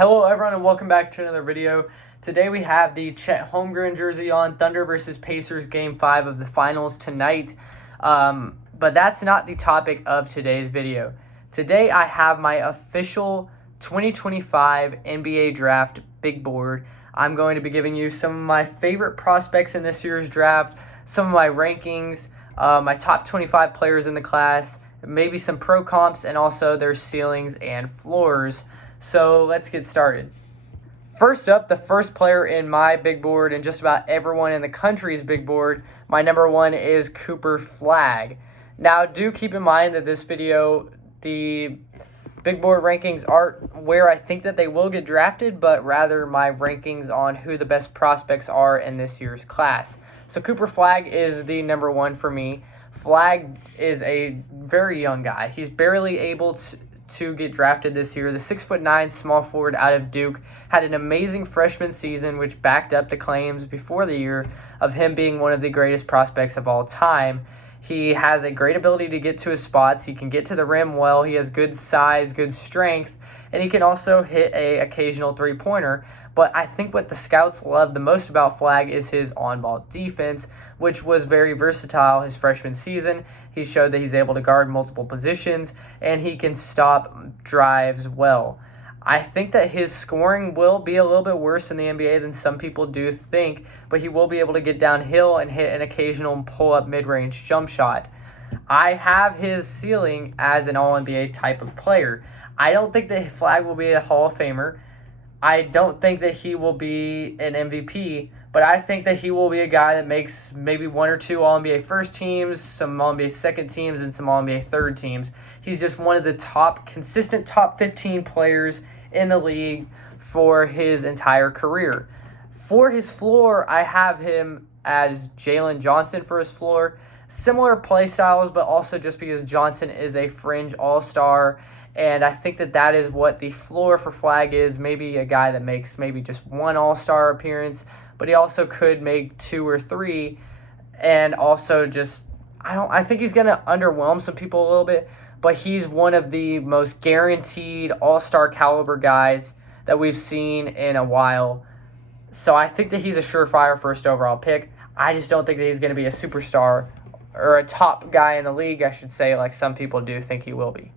Hello everyone and welcome back to another video. Today we have the Chet Holmgren jersey on. Thunder versus Pacers Game 5 of the finals tonight. But that's not the topic of today's video. Today I have my official 2025 NBA Draft big board. I'm going to be giving you some of my favorite prospects in this year's draft, some of my rankings, my top 25 players in the class, maybe some pro comps, and also their ceilings and floors. So let's get started. First up, the first player in my big board and just about everyone in the country's big board, my number one is Cooper Flagg. Now, do keep in mind that this video, the big board rankings aren't where I think that they will get drafted, but rather my rankings on who the best prospects are in this year's class. So Cooper Flagg is the number one for me. Flagg is a very young guy. He's barely able to get drafted this year. The 6'9" small forward out of Duke had an amazing freshman season, which backed up the claims before the year of him being one of the greatest prospects of all time. He has a great ability to get to his spots. He can get to the rim well. He has good size, good strength, and he can also hit a occasional three-pointer. But I think what the scouts love the most about Flagg is his on-ball defense, which was very versatile his freshman season. He showed that he's able to guard multiple positions, and he can stop drives well. I think that his scoring will be a little bit worse in the NBA than some people do think, but he will be able to get downhill and hit an occasional pull-up mid-range jump shot. I have his ceiling as an All-NBA type of player. I don't think that Flagg will be a Hall of Famer. I don't think that he will be an MVP, but I think that he will be a guy that makes maybe one or two All-NBA first teams, some All-NBA second teams, and some All-NBA third teams. He's just one of the consistent top 15 players in the league for his entire career. For his floor, I have him as Jalen Johnson for his floor. Similar play styles, but also just because Johnson is a fringe all-star. And I think that is what the floor for Flagg is. Maybe a guy that makes maybe just one all-star appearance, but he also could make two or three. And also just, I think he's going to underwhelm some people a little bit, but he's one of the most guaranteed all-star caliber guys that we've seen in a while. So I think that he's a surefire first overall pick. I just don't think that he's going to be a superstar or a top guy in the league, I should say, like some people do think he will be.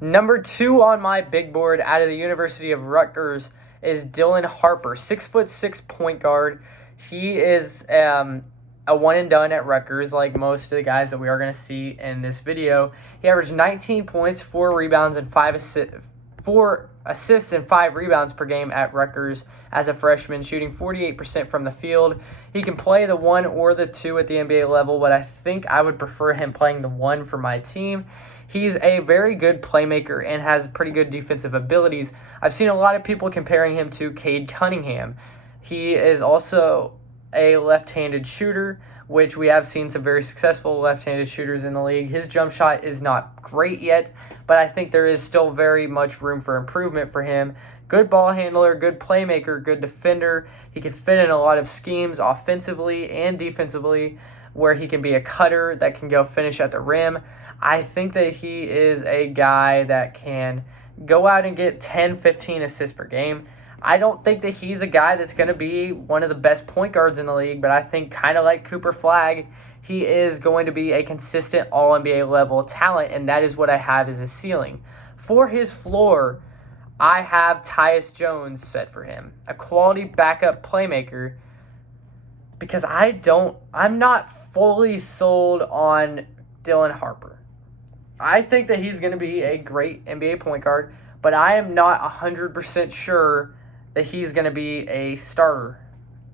Number two on my big board out of the University of Rutgers is Dylan Harper, 6'6" point guard. He is a one and done at Rutgers, like most of the guys that we are going to see in this video. He averaged 19 points, 4 rebounds, and 4 assists and 5 rebounds per game at Rutgers as a freshman, shooting 48% from the field. He can play the 1 or the 2 at the NBA level, but I think I would prefer him playing the 1 for my team. He's a very good playmaker and has pretty good defensive abilities. I've seen a lot of people comparing him to Cade Cunningham. He is also a left-handed shooter, which we have seen some very successful left-handed shooters in the league. His jump shot is not great yet, but I think there is still very much room for improvement for him. Good ball handler, good playmaker, good defender. He can fit in a lot of schemes offensively and defensively, where he can be a cutter that can go finish at the rim. I think that he is a guy that can go out and get 10, 15 assists per game. I don't think that he's a guy that's going to be one of the best point guards in the league, but I think kind of like Cooper Flagg, he is going to be a consistent All-NBA level talent, and that is what I have as a ceiling. For his floor, I have Tyus Jones set for him, a quality backup playmaker, because I'm not fully sold on Dylan Harper. I think that he's going to be a great NBA point guard, but I am not 100% sure that he's going to be a starter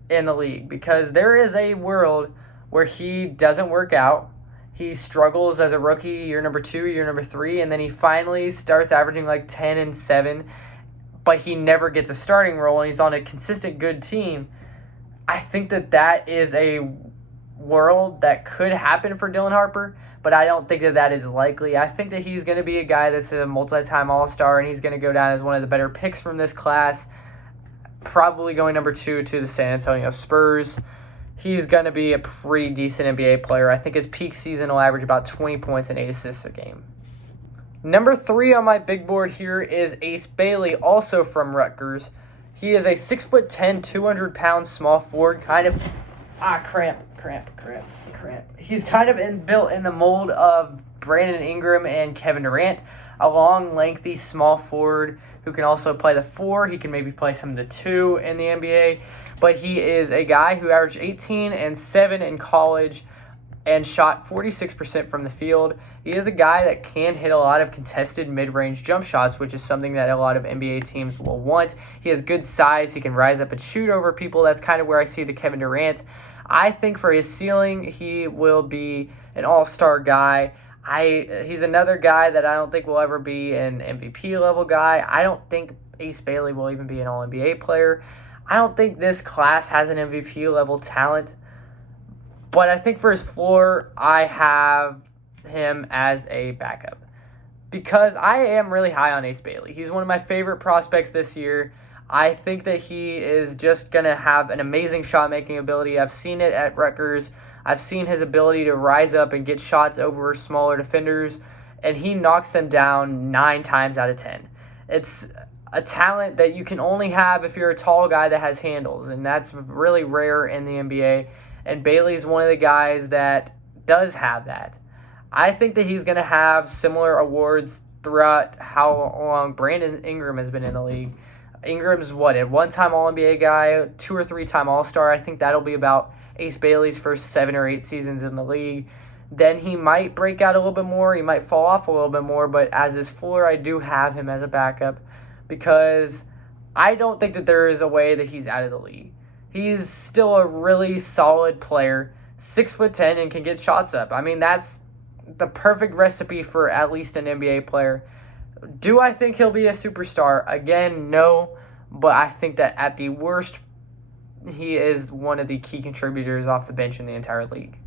in the league, because there is a world where he doesn't work out. He struggles as a rookie, year number 2, year number 3, and then he finally starts averaging like 10 and 7, but he never gets a starting role, and he's on a consistent good team. I think that is a world that could happen for Dylan Harper, but I don't think that is likely. I think that he's going to be a guy that's a multi-time All-Star, and he's going to go down as one of the better picks from this class, probably going number 2 to the San Antonio Spurs. He's going to be a pretty decent NBA player. I think his peak season will average about 20 points and 8 assists a game. Number 3 on my big board here is Ace Bailey, also from Rutgers. He is a 6'10", 200-pound small forward, kind of cramp. He's kind of built in the mold of Brandon Ingram and Kevin Durant, a long, lengthy, small forward who can also play the 4. He can maybe play some of the 2 in the NBA, but he is a guy who averaged 18 and 7 in college and shot 46% from the field. He is a guy that can hit a lot of contested mid-range jump shots, which is something that a lot of NBA teams will want. He has good size. He can rise up and shoot over people. That's kind of where I see the Kevin Durant. I think for his ceiling, he will be an all-star guy. He's another guy that I don't think will ever be an MVP level guy. I don't think Ace Bailey will even be an All-NBA player. I don't think this class has an MVP level talent. But I think for his floor, I have him as a backup. Because I am really high on Ace Bailey. He's one of my favorite prospects this year. I think that he is just going to have an amazing shot-making ability. I've seen it at Rutgers. I've seen his ability to rise up and get shots over smaller defenders, and he knocks them down 9 times out of 10. It's a talent that you can only have if you're a tall guy that has handles, and that's really rare in the NBA. And Bailey's one of the guys that does have that. I think that he's going to have similar awards throughout how long Brandon Ingram has been in the league. Ingram's a one-time All-NBA guy, 2 or 3-time All-Star. I think that'll be about Ace Bailey's first 7 or 8 seasons in the league. Then he might break out a little bit more. He might fall off a little bit more. But as his floor, I do have him as a backup because I don't think that there is a way that he's out of the league. He's still a really solid player, 6'10", and can get shots up. I mean, that's the perfect recipe for at least an NBA player. Do I think he'll be a superstar? Again, no. But I think that at the worst, he is one of the key contributors off the bench in the entire league.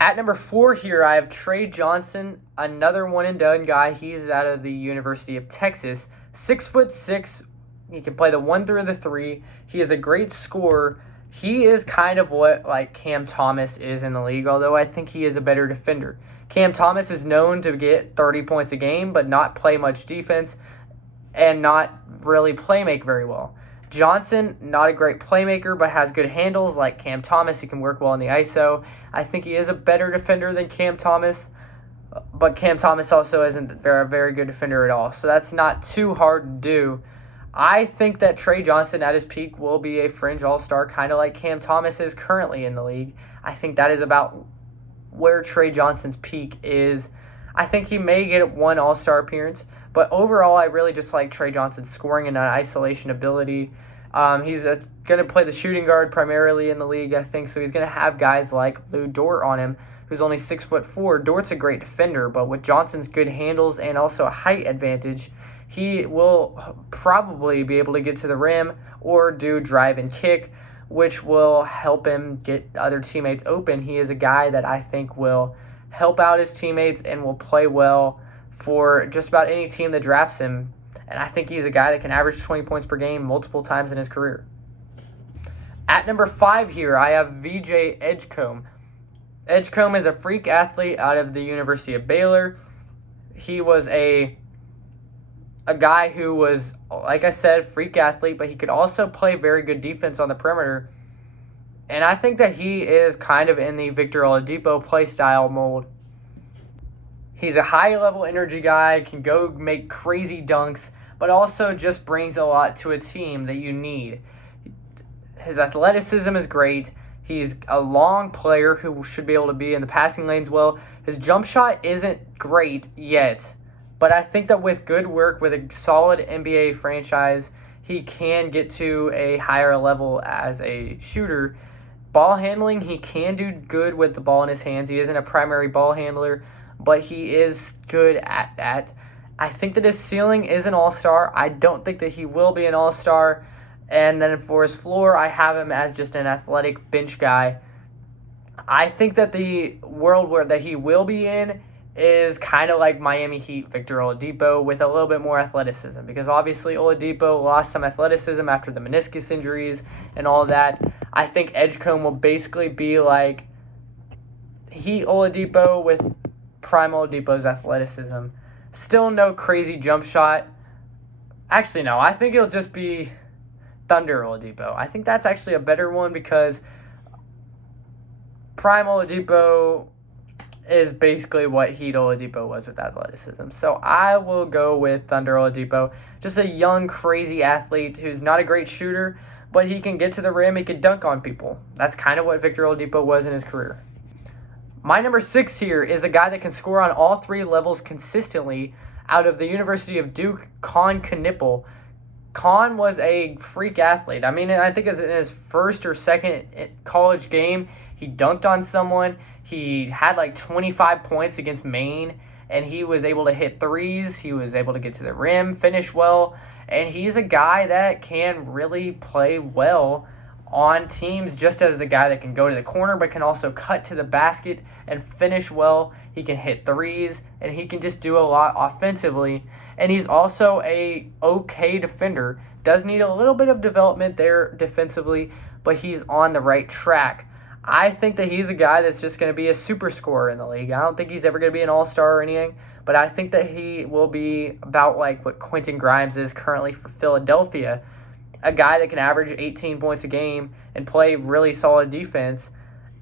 At number 4 here, I have Trey Johnson, another one-and-done guy. He's out of the University of Texas, 6'6". He can play the 1 through the 3. He is a great scorer. He is kind of what Cam Thomas is in the league, although I think he is a better defender. Cam Thomas is known to get 30 points a game, but not play much defense and not really playmake very well. Johnson, not a great playmaker, but has good handles like Cam Thomas. He can work well in the ISO. I think he is a better defender than Cam Thomas, but Cam Thomas also isn't a very good defender at all, so that's not too hard to do. I think that Trey Johnson at his peak will be a fringe all-star, kind of like Cam Thomas is currently in the league. I think that is about where Trey Johnson's peak is. I think he may get 1 all-star appearance, but overall I really just like Trey Johnson's scoring and isolation ability. He's going to play the shooting guard primarily in the league, I think, so he's going to have guys like Lou Dort on him, who's only 6'4". Dort's a great defender, but with Johnson's good handles and also a height advantage, he will probably be able to get to the rim or do drive and kick, which will help him get other teammates open. He is a guy that I think will help out his teammates and will play well for just about any team that drafts him. And I think he's a guy that can average 20 points per game multiple times in his career. At number 5 here, I have VJ Edgecombe. Edgecombe is a freak athlete out of the University of Baylor. He was a guy who was, like I said, freak athlete, but he could also play very good defense on the perimeter. And I think that he is kind of in the Victor Oladipo play style mold. He's a high-level energy guy, can go make crazy dunks, but also just brings a lot to a team that you need. His athleticism is great. He's a long player who should be able to be in the passing lanes well. His jump shot isn't great yet, but I think that with good work, with a solid NBA franchise, he can get to a higher level as a shooter. Ball handling, he can do good with the ball in his hands. He isn't a primary ball handler, but he is good at that. I think that his ceiling is an all-star. I don't think that he will be an all-star. And then for his floor, I have him as just an athletic bench guy. I think that the world that he will be in is kind of like Miami Heat Victor Oladipo with a little bit more athleticism, because obviously Oladipo lost some athleticism after the meniscus injuries and all that. I think Edgecombe will basically be like Heat Oladipo with prime Oladipo's athleticism. Still no crazy jump shot. Actually, no. I think it'll just be Thunder Oladipo. I think that's actually a better one because Prime Oladipo is basically what Heat Oladipo was with athleticism. So I will go with Thunder Oladipo. Just a young, crazy athlete who's not a great shooter, but he can get to the rim, he can dunk on people. That's kind of what Victor Oladipo was in his career. My number 6 here is a guy that can score on all 3 levels consistently out of the University of Duke, Kon Knueppel. Kon was a freak athlete. I mean, I think in his first or second college game, he dunked on someone. He had like 25 points against Maine, and he was able to hit threes. He was able to get to the rim, finish well, and he's a guy that can really play well on teams, just as a guy that can go to the corner but can also cut to the basket and finish well. He can hit threes, and he can just do a lot offensively. And he's also a okay defender. Does need a little bit of development there defensively, but he's on the right track. I think that he's a guy that's just going to be a super scorer in the league. I don't think he's ever going to be an all-star or anything, but I think that he will be about like what Quentin Grimes is currently for Philadelphia, a guy that can average 18 points a game and play really solid defense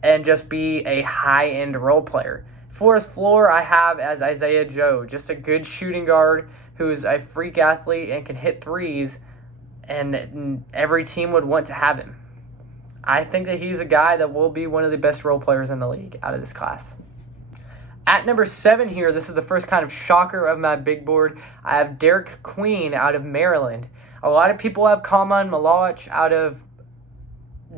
and just be a high-end role player. For his floor, I have as Isaiah Joe, just a good shooting guard who's a freak athlete and can hit threes, and every team would want to have him. I think that he's a guy that will be one of the best role players in the league out of this class. At number 7 here, this is the first kind of shocker of my big board. I have Derek Queen out of Maryland. A lot of people have Khaman Malach out of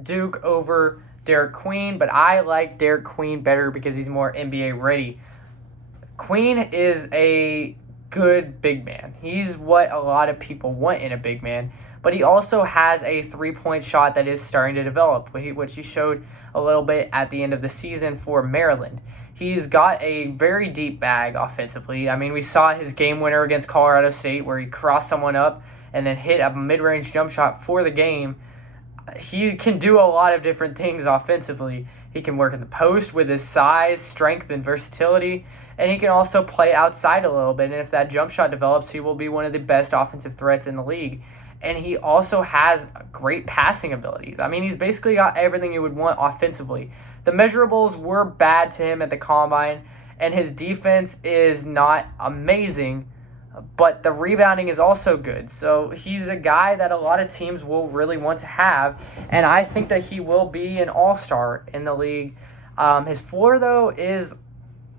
Duke over Derek Queen, but I like Derek Queen better because he's more NBA ready. Queen is a good big man. He's what a lot of people want in a big man, but he also has a three-point shot that is starting to develop, which he showed a little bit at the end of the season for Maryland. He's got a very deep bag offensively. I mean, we saw his game winner against Colorado State where he crossed someone up and then hit a mid-range jump shot for the game. He can do a lot of different things offensively. He can work in the post with his size, strength, and versatility, and he can also play outside a little bit, and if that jump shot develops, he will be one of the best offensive threats in the league. And he also has great passing abilities. I mean, he's basically got everything you would want offensively. The measurables were bad to him at the Combine, and his defense is not amazing, but the rebounding is also good. So he's a guy that a lot of teams will really want to have, and I think that he will be an all-star in the league. His floor, though, is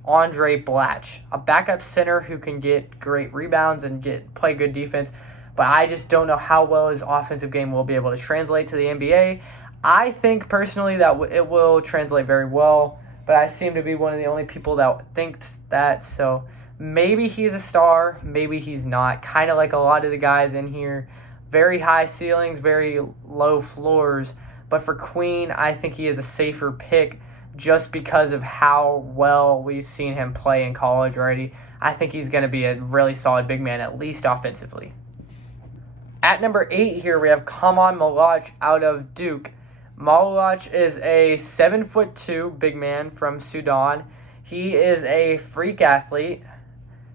Andre Blatch, a backup center who can get great rebounds and play good defense, but I just don't know how well his offensive game will be able to translate to the NBA. I think personally that it will translate very well, but I seem to be one of the only people that thinks that, so maybe he's a star, maybe he's not. Kind of like a lot of the guys in here. Very high ceilings, very low floors. But for Queen, I think he is a safer pick just because of how well we've seen him play in college already. I think he's going to be a really solid big man, at least offensively. At number 8 here, we have Khaman Malach out of Duke. Malach is a 7'2" big man from Sudan. He is a freak athlete,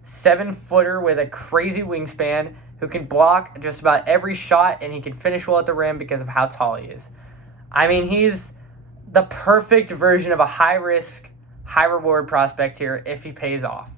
7-footer with a crazy wingspan who can block just about every shot, and he can finish well at the rim because of how tall he is. I mean, he's the perfect version of a high-risk, high-reward prospect here if he pays off,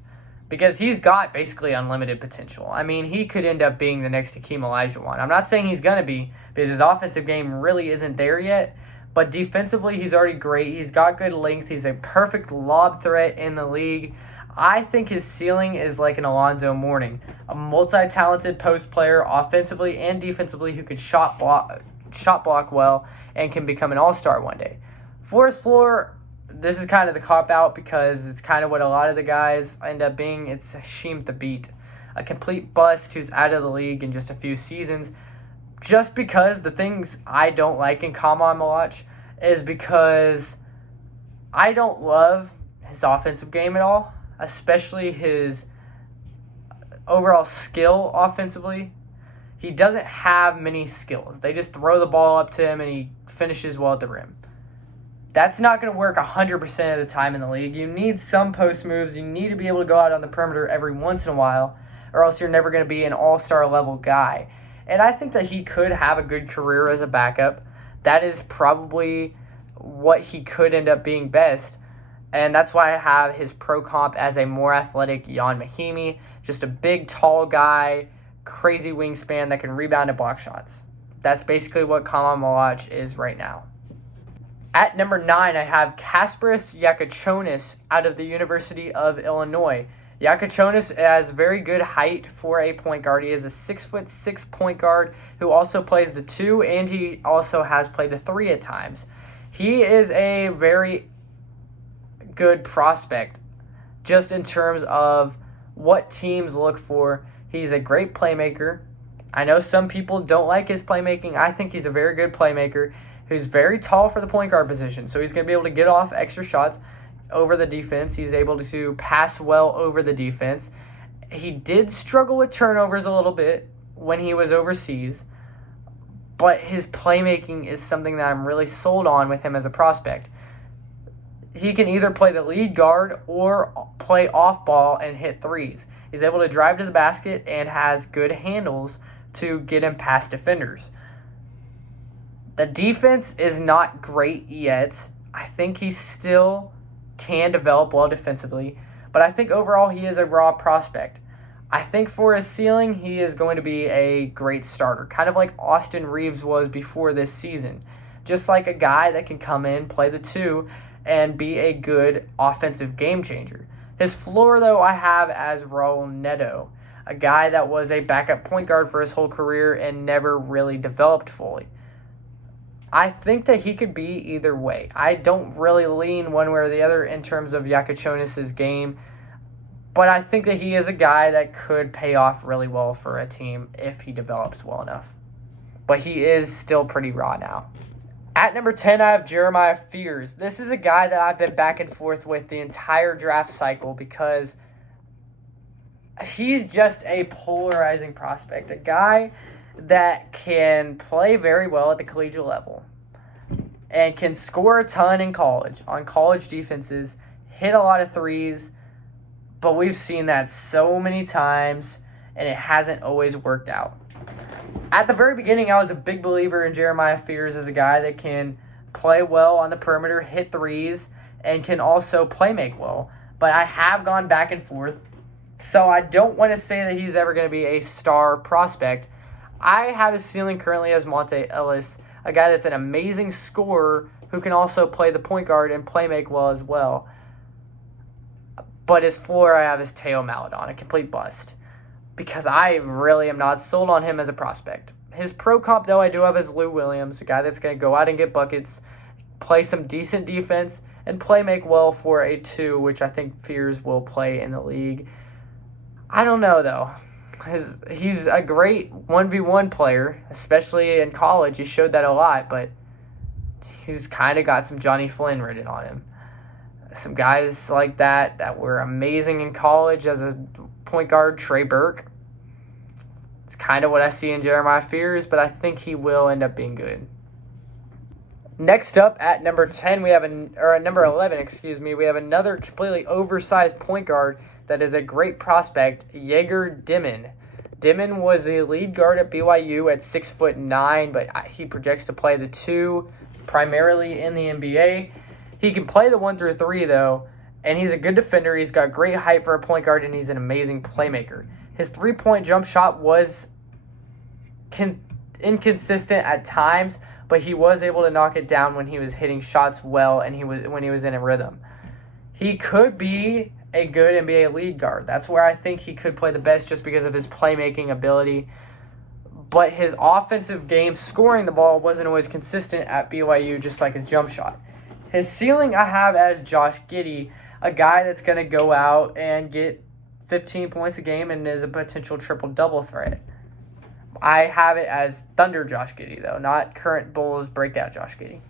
because he's got basically unlimited potential. I mean, he could end up being the next Hakeem Olajuwon. I'm not saying he's going to be, because his offensive game really isn't there yet, but defensively he's already great. He's got good length. He's a perfect lob threat in the league. I think his ceiling is like an Alonzo Mourning, a multi-talented post player offensively and defensively who can shot block well and can become an all-star one day. For his floor, this is kind of the cop-out because it's kind of what a lot of the guys end up being. It's Hasheem Thabeet, a complete bust who's out of the league in just a few seasons. Just because the things I don't like in Khaman Malach is because I don't love his offensive game at all, especially his overall skill offensively. He doesn't have many skills. They just throw the ball up to him and he finishes well at the rim. That's not going to work 100% of the time in the league. You need some post moves. You need to be able to go out on the perimeter every once in a while, or else you're never going to be an all-star level guy. And I think that he could have a good career as a backup. That is probably what he could end up being best. And that's why I have his pro comp as a more athletic Ian Mahinmi. Just a big, tall guy, crazy wingspan that can rebound and block shots. That's basically what Kama Malac is right now. At number 9, I have Kasparas Yakachonis out of the University of Illinois. Yakachonis has very good height for a point guard. He is a 6'6" point guard who also plays the 2, and he also has played the 3 at times. He is a very good prospect just in terms of what teams look for. He's a great playmaker. I know some people don't like his playmaking. I think he's a very good playmaker who's very tall for the point guard position. So he's going to be able to get off extra shots over the defense. He's able to pass well over the defense. He did struggle with turnovers a little bit when he was overseas, but his playmaking is something that I'm really sold on with him as a prospect. He can either play the lead guard or play off ball and hit threes. He's able to drive to the basket and has good handles to get him past defenders. The defense is not great yet. I think he still can develop well defensively, but I think overall he is a raw prospect. I think for his ceiling, he is going to be a great starter, kind of like Austin Reeves was before this season. Just like a guy that can come in, play the 2, and be a good offensive game changer. His floor, though, I have as Raul Neto, a guy that was a backup point guard for his whole career and never really developed fully. I think that he could be either way. I don't really lean one way or the other in terms of Yakachonis' game, but I think that he is a guy that could pay off really well for a team if he develops well enough. But he is still pretty raw now. At number 10, I have Jeremiah Fears. This is a guy that I've been back and forth with the entire draft cycle because he's just a polarizing prospect. A guy that can play very well at the collegiate level and can score a ton in college, on college defenses, hit a lot of threes, but we've seen that so many times, and it hasn't always worked out. At the very beginning, I was a big believer in Jeremiah Fears as a guy that can play well on the perimeter, hit threes, and can also play make well. But I have gone back and forth, so I don't want to say that he's ever going to be a star prospect. I have his ceiling currently as Monte Ellis, a guy that's an amazing scorer who can also play the point guard and play make well as well. But his floor I have is Teo Maledon, a complete bust, because I really am not sold on him as a prospect. His pro comp, though, I do have as Lou Williams, a guy that's going to go out and get buckets, play some decent defense, and play make well for a 2, which I think Fears will play in the league. I don't know, though. He's a great 1v1 player, especially in college. He showed that a lot, but he's kind of got some Johnny Flynn written on him. Some guys like that were amazing in college as a point guard, Trey Burke. It's kind of what I see in Jeremiah Fears, but I think he will end up being good. Next up at number 10, at number 11, we have another completely oversized point guard that is a great prospect, Jaeger Dimon. Dimon was the lead guard at BYU at 6'9", but he projects to play the 2 primarily in the NBA. He can play the 1 through 3, though, and he's a good defender. He's got great height for a point guard, and he's an amazing playmaker. His 3-point jump shot was inconsistent at times, but he was able to knock it down when he was hitting shots well and when he was in a rhythm. He could be a good NBA lead guard. That's where I think he could play the best just because of his playmaking ability. But his offensive game, scoring the ball, wasn't always consistent at BYU, just like his jump shot. His ceiling I have as Josh Giddey, a guy that's going to go out and get 15 points a game and is a potential triple-double threat. I have it as Thunder Josh Giddey, though, not current Bulls breakout Josh Giddey.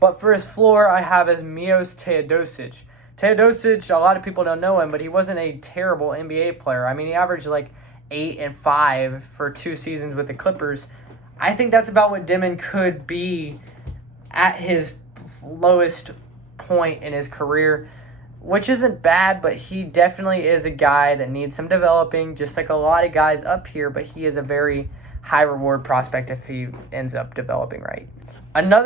But for his floor, I have as Milos Teodosic. Teodosic, a lot of people don't know him, but he wasn't a terrible NBA player. I mean, he averaged like 8 and 5 for 2 seasons with the Clippers. I think that's about what Dimon could be at his lowest point in his career, which isn't bad, but he definitely is a guy that needs some developing, just like a lot of guys up here, but he is a very high reward prospect if he ends up developing right. Another